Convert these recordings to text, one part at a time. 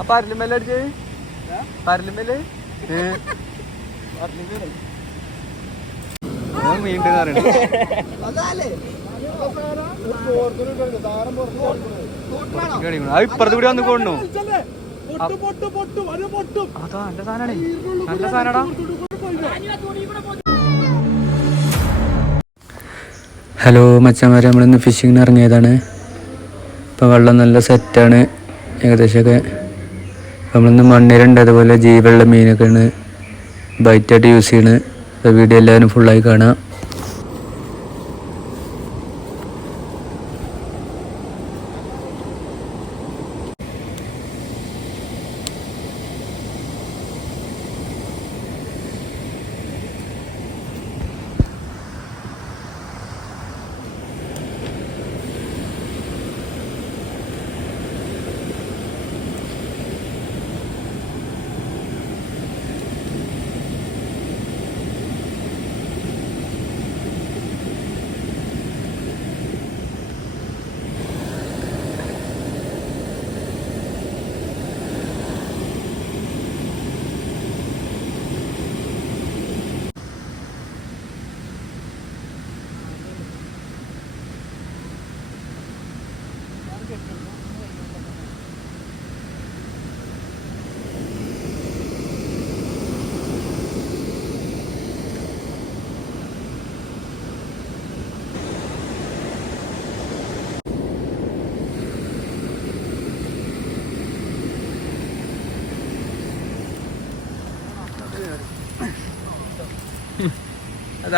അപ്പൊ പരലുമൽ മീന്റെ അത് ഇപ്പുറത്ത് കൂടി വന്ന് കൊണ്ടു. അതാ നല്ല സാധനാണേ? നല്ല സാധനടാ. ഹലോ മച്ചന്മാരെ നമ്മളിന്ന് ഫിഷിങ്ങിന് ഇറങ്ങിയതാണ്. ഇപ്പോൾ വെള്ളം നല്ല സെറ്റാണ് ഏകദേശമൊക്കെ നമ്മളിന്ന് മണ്ണിരണ്ട് അതുപോലെ ജീവുള്ള മീനൊക്കെയാണ് ബൈറ്റായിട്ട് യൂസ് ചെയ്യണത് വീഡിയോ എല്ലാവരും ഫുള്ളായി കാണാം.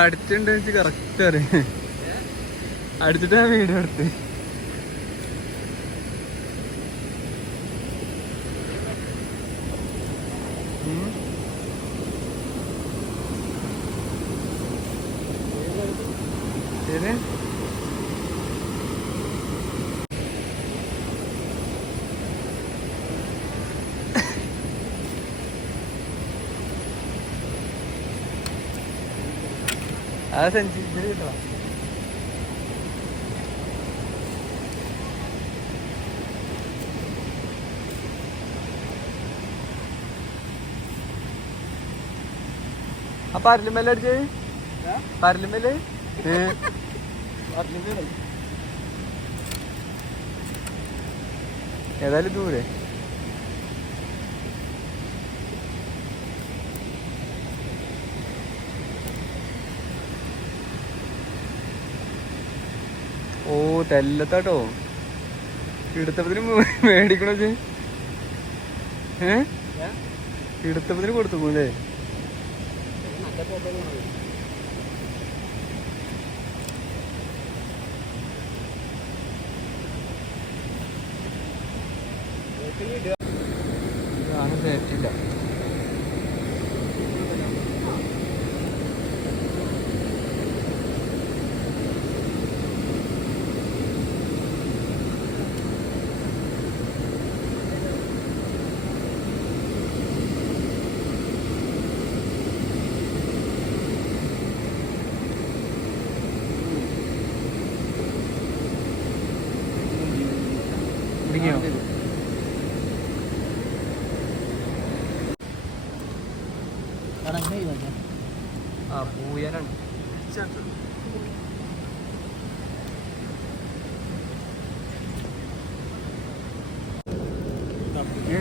അടുത്തുണ്ട് എനിക്ക് കറക്റ്റ് അറിയാം അടിച്ചിട്ടാ വീട് എടുത്ത്. ഏത്? അത് സെഞ്ചുറി കിട്ടണം. അപ്പൊ അരലുമല്ല അടിച്ചത് പരലുമൽ ഏതായാലും ദൂരെ. ഓ തെല്ലത്താട്ടോ. ഇടുത്തപ്പത്തിന് മേടിക്കണോ ഏ? ഇടുത്തപ്പത്തിന് കൊടുത്തു ഇതാണ് സേഫ്റ്റി ഇല്ല. കുടുങ്ങിയോ ആ പൂയനുണ്ട്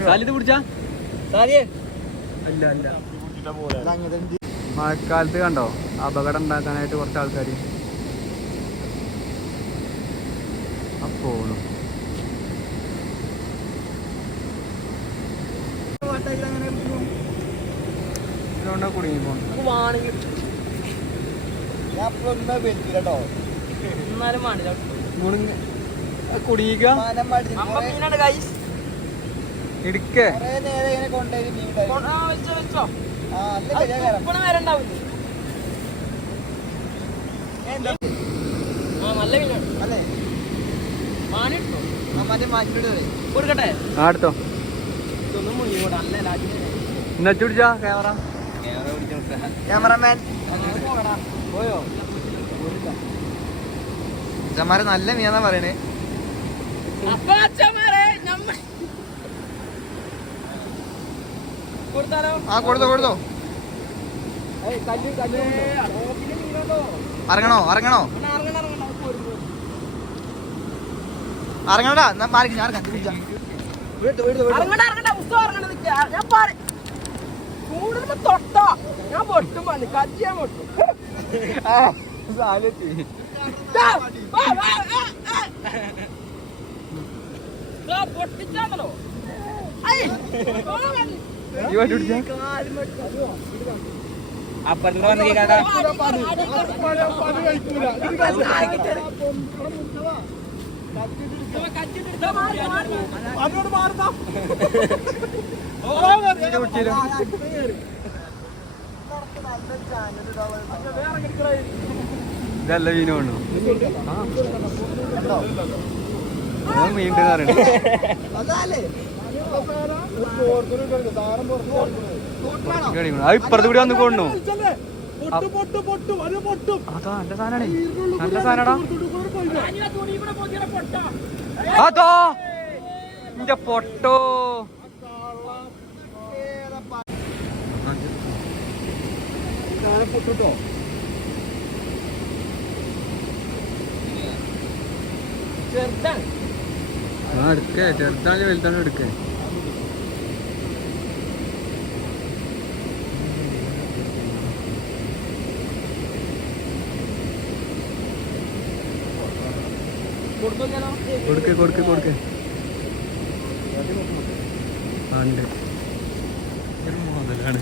സാലിത് പിടിച്ചാ? അല്ല അല്ല. മഴക്കാലത്ത് കണ്ടോ? അപകടം ഉണ്ടാക്കാനായിട്ട് കുറച്ച് ആൾക്കാർ അപ്പോണു ഇതുകൊണ്ടാ കുടുങ്ങി. പോണു മുണുങ്ങ കുടുങ്ങിക്ക ഇടുക്കേ കൊടുക്കട്ടെ? ആ എടുത്തോ. ഇതൊന്നും മുങ്ങിക്കൂടാ നല്ല ലാറ്റിന് എന്നാ പിടിച്ചാ ക്യാമറ ക്യാമറമാൻ. ചമാര നല്ല മീനാ പറയണേ. ആ കൊടുത്തോ കൊടുത്തോ. അറങ്ങണോ അറങ്ങണോ? ഇറങ്ങണോ ഇറങ്ങണോ ഇറങ്ങണടാ എന്നാ ഞാൻ ഇറങ്ങണ്ട ഇറങ്ങണ്ട ഞാൻ കൂടുതൽ ഞാൻ പൊട്ടും വന്ന് കജ്ജിയാൻ പൊട്ടും. പൊട്ടിച്ചാണല്ലോ. ഓ, വന്ന്. അപ്പുറത്ത് വന്ന് കേൾക്കാ ഇതല്ല മീൻ അത് ഇപ്പുറത്ത് കൂടി വന്ന് കൊണ്ടു. അതാ നല്ല സാധനാണേ. നല്ല സാധനടാ. അതോ. എന്റെ പൊട്ടോ. ചെറുതാണ്. ആ എടുക്കേ. ചെറുതാണ് വലുതാണ് എടുക്കേ. കൊടുക്ക് കൊടുക്ക് കൊടുക്ക്. ഉണ്ട്. ഒരു മുതലാണ്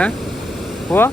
ഏ പോവാ